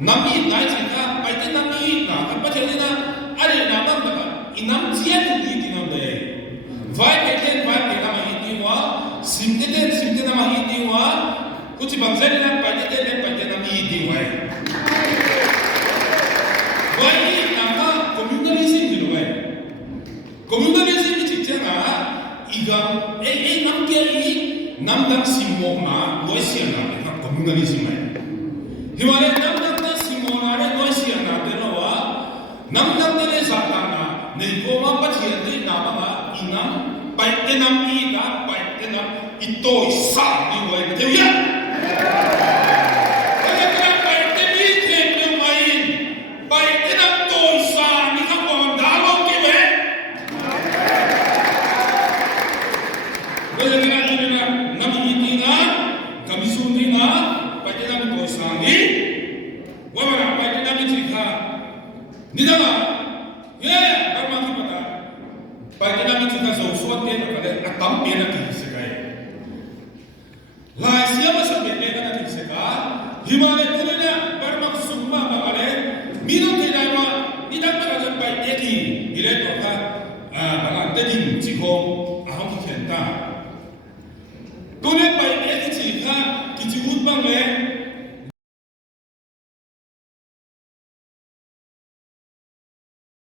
nami nai chika paite nami na kan pacheli na are na nam da inam chia tu di nam de vai peten vai pe na ma iti wa simte na ma iti wa kuchi bangzeli na paite na mi iti wa vai na ka communalism di wa communalism chi changa iga nam ke i nam dang simmo ma loisia na communalism mai himale nam dang na simmo na re loisia na de no wa nam dang de sa ta na ne ko ma pa chi de na ma inam pai te nam i da pai te nam i to sa ni wa te ya ale ka pai te ni te no mai pai te nam to sa ni ka ko da lo ke we Boleh kita ini na nabi ini na kami sundi na pai te nam to sa ni wa ma pai te nam chi ka ni da ma ye karma ki pata pai te nam chi ka so so te na ka atam pe na ki se kai lai sia ma sa pe na ki se ka himale te na karma summa ma ale mino te na ma ni da ma ka pai te ki ile to ka ba te din chi ko a ho ki ken ta Kone pai e ki chi ka ki chi ut bang le